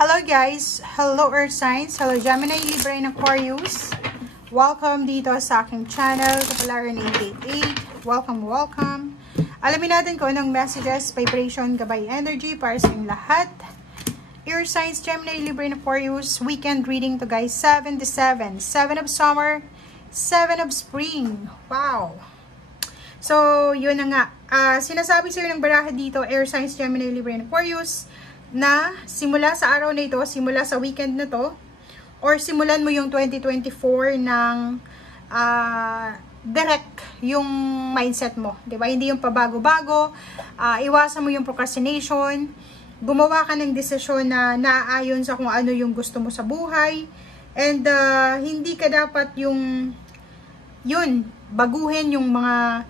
Hello guys! Hello Earth Signs! Hello Gemini, Libra, and Aquarius! Welcome dito sa aking channel, Kapalaran 888. Welcome! Alamin natin kung anong messages, vibration, gabay, energy para sa inyong lahat. Earth Signs, Gemini, Libra, and Aquarius. Weekend reading to guys, 7 of summer, 7 of spring. Wow! So, yun na nga. Sinasabi sa'yo ng baraha dito, Air Signs, Gemini, Libra, and Aquarius, na simula sa araw na ito, simula sa weekend na to, or simulan mo yung 2024 ng direct yung mindset mo. Diba? Hindi yung pabago-bago, iwasan mo yung procrastination, gumawa ka ng desisyon na naaayon sa kung ano yung gusto mo sa buhay, and hindi ka dapat yung baguhin yung mga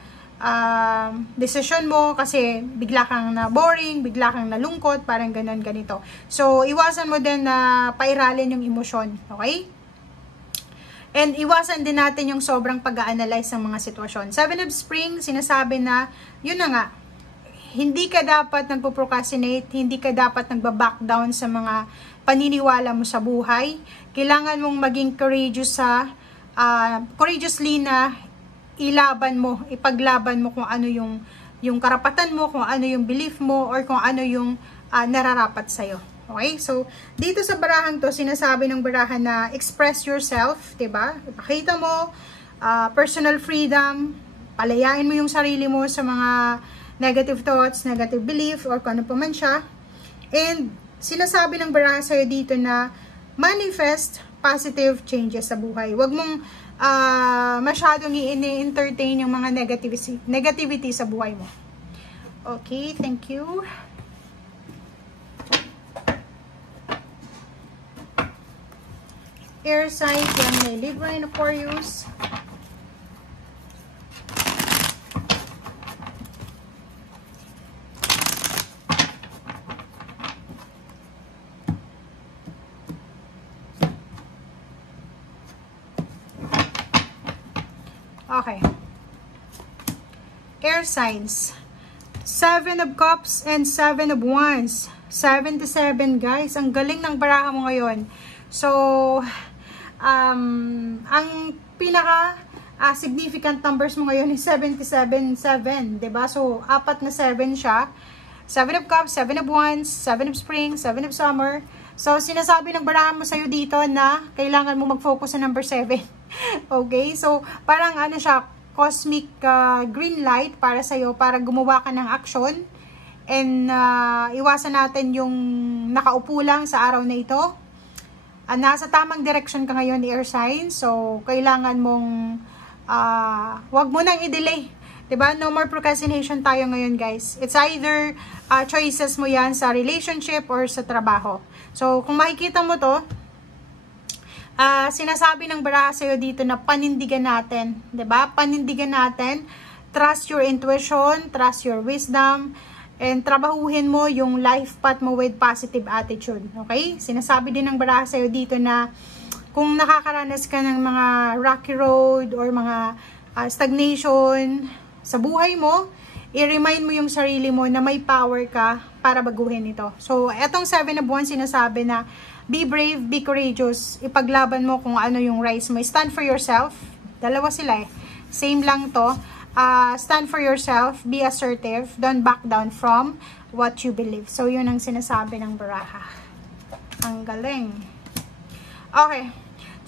decision mo kasi bigla kang na boring, bigla kang nalungkot, parang ganun ganito. So, iwasan mo din na pairalin yung emosyon, okay? And iwasan din natin yung sobrang pag-a-analyze ng mga sitwasyon. 7 of Spring, sinasabi na, yun na nga, hindi ka dapat nagpo-procrastinate, hindi ka dapat nagba-back down sa mga paniniwala mo sa buhay. Kailangan mong maging courageously na ilaban mo, ipaglaban mo kung ano yung karapatan mo, kung ano yung belief mo, or kung ano yung nararapat sa'yo. Okay? So, dito sa barahan to, sinasabi ng barahan na express yourself, diba? Ipakita mo, personal freedom, palayain mo yung sarili mo sa mga negative thoughts, negative belief, or kung ano pa man siya. And, sinasabi ng barahan sa'yo dito na manifest positive changes sa buhay. Huwag mong masyadong i-entertain yung mga negativity sa buhay mo. Okay, thank you. Air signs, Gemini, Libra, and Aquarius. Okay. Air signs. 7 of Cups and 7 of Wands. 77, guys. Ang galing ng baraha mo ngayon. So, ang pinaka significant numbers mo ngayon is 77, 7. Diba? So, 4 na 7 siya. 7 of Cups, 7 of Wands, 7 of Spring, 7 of Summer. So, sinasabi ng baraha mo sa'yo dito na kailangan mo mag-focus sa number 7. Okay? So, parang ano siya, cosmic green light para sa'yo, para gumawa ka ng action. And iwasan natin yung nakaupo lang sa araw na ito. Nasa tamang direction ka ngayon, air sign. So, kailangan mong wag mo nang i-delay. Diba? No more procrastination tayo ngayon, guys. It's either choices mo yan sa relationship or sa trabaho. So, kung makikita mo to, sinasabi ng baraha sa'yo dito na panindigan natin, 'di ba? Panindigan natin, trust your intuition, trust your wisdom, and trabahuhin mo yung life path mo with positive attitude, okay? Sinasabi din ng baraha sa'yo dito na kung nakakaranas ka ng mga rocky road or mga stagnation sa buhay mo, i-remind mo yung sarili mo na may power ka para baguhin ito. So, etong 7 of Wands sinasabi na be brave, be courageous. Ipaglaban mo kung ano yung rise mo. Stand for yourself. Dalawa sila eh. Same lang to. Stand for yourself. Be assertive. Don't back down from what you believe. So, yun ang sinasabi ng baraha. Ang galing. Okay.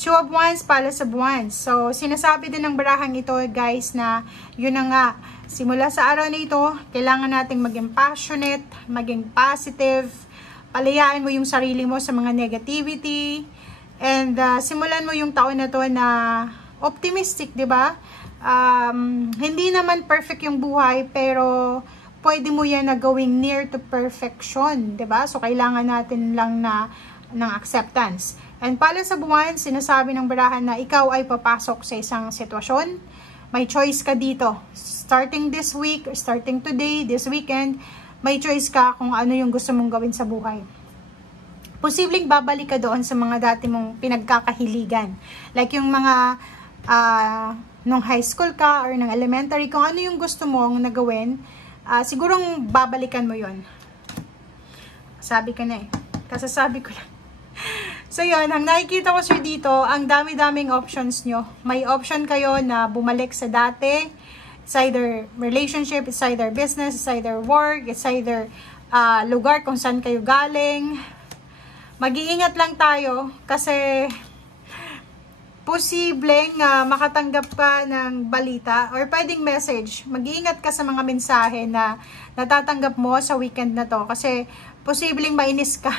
2 of Wands, Palace of Wands. So, sinasabi din ng barahang ito, guys, na yun na nga. Simula sa araw na ito, kailangan nating maging passionate, maging positive, palayain mo yung sarili mo sa mga negativity, and simulan mo yung taon na to na optimistic, di ba? Hindi naman perfect yung buhay, pero pwede mo yan na gawing near to perfection, di ba? So, kailangan natin lang ng acceptance. And Palace of Wands, sinasabi ng barahan na ikaw ay papasok sa isang sitwasyon. May choice ka dito. Starting this week, starting today, this weekend, may choice ka kung ano yung gusto mong gawin sa buhay. Posibleng babalik ka doon sa mga dati mong pinagkakahiligan. Like yung mga nung high school ka or nung elementary, kung ano yung gusto mong nagawin, sigurong babalikan mo yon. Sabi ka na eh. Kasasabi ko lang. So yun, ang nakikita ko sir dito, ang dami-daming options nyo. May option kayo na bumalik sa dati. It's either relationship, it's either business, it's either work, it's either lugar kung saan kayo galing. Mag-iingat lang tayo kasi posibleng makatanggap ka ng balita or pwedeng message. Mag-iingat ka sa mga mensahe na natatanggap mo sa weekend na to kasi posibleng mainis ka.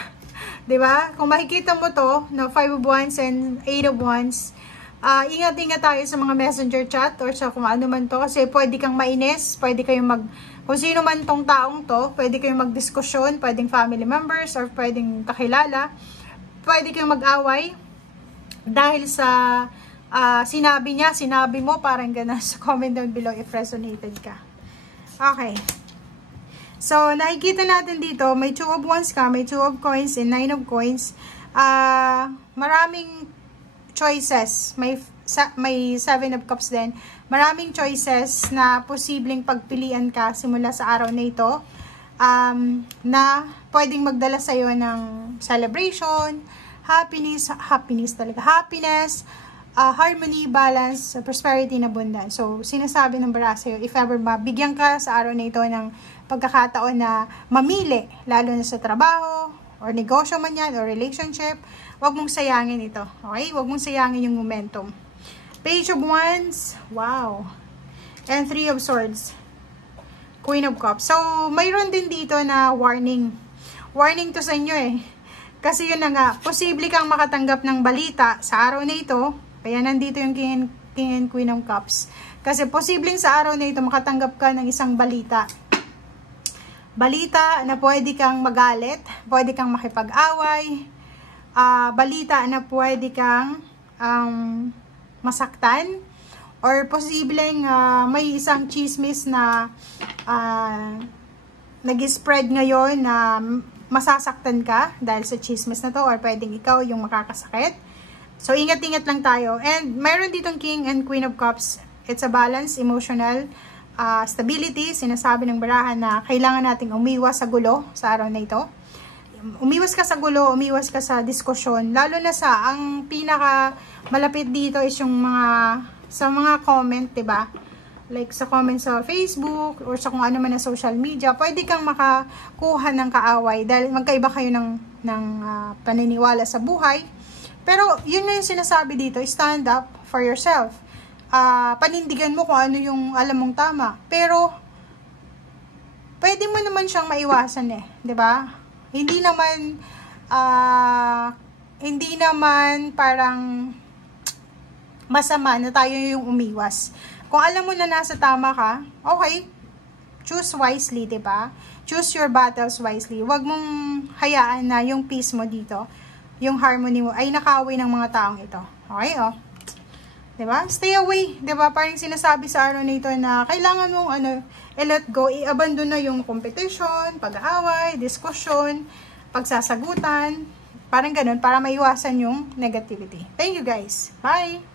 'Di ba? Kung makikita mo to, na 5 of Wands and 8 of Wands, ingat-ingat tayo sa mga messenger chat or sa kung ano man to kasi pwede kang mainis, pwede kayong kung sino man tong taong to, pwede kayong magdiskusyon, pwedeng family members or pwedeng kakilala, pwede kayong mag-away dahil sa sinabi niya, sinabi mo, parang gano'n. So, comment down below if resonated ka. Okay. So, nakikita natin dito, may 2 of Wands ka, may 2 of Coins and 9 of Coins. Maraming choices. May 7 of Cups din. Maraming choices na posibleng pagpilian ka simula sa araw na ito. Na pwedeng magdala sa'yo ng celebration, happiness, harmony, balance, prosperity, and abundance. So, sinasabi ng bara sa'yo, if ever mabigyan ka sa araw na ito ng pagkakataon na mamili, lalo na sa trabaho, or negosyo man yan, or relationship, huwag mong sayangin ito. Okay? Huwag mong sayangin yung momentum. Page of Wands, wow. And 3 of Swords, Queen of Cups. So, mayroon din dito na warning. Warning to sa inyo eh. Kasi yun na nga, posible kang makatanggap ng balita sa araw na ito. Kaya nandito yung King and Queen of Cups. Kasi posibleng sa araw na ito makatanggap ka ng isang balita. Balita na pwede kang magalit, pwede kang makipag-away, balita na pwede kang masaktan, or posibleng may isang chismis na nag-spread ngayon na masasaktan ka dahil sa chismis na to, or pwedeng ikaw yung makakasakit. So, ingat-ingat lang tayo. And mayroon ditong King and Queen of Cups. It's a balance, emotional, stability. Sinasabi ng barahan na kailangan nating umiwas sa gulo sa araw na ito. Umiwas ka sa gulo, umiwas ka sa diskusyon. Lalo na ang pinaka malapit dito is yung sa mga comment, diba? Like sa comment sa Facebook or sa kung ano man na social media, pwede kang makakuha ng kaaway dahil magkaiba kayo ng paniniwala sa buhay. Pero yun na yung sinasabi dito, stand up for yourself. Panindigan mo kung ano yung alam mong tama. Pero pwede mo naman siyang maiwasan eh, 'di ba? Hindi naman parang masama na tayo yung umiwas. Kung alam mo na nasa tama ka, okay, choose wisely, 'di ba? Choose your battles wisely. Huwag mong hayaan na yung peace mo dito, yung harmony mo ay nakaway ng mga taong ito. Okay, oh. 'Di ba? Stay away, 'di ba? Parang sinasabi sa araw na ito na kailangan mong let go, i-abandon na yung competition, pag-aaway, diskusyon, pagsasagutan, parang ganun para maiwasan yung negativity. Thank you guys. Bye.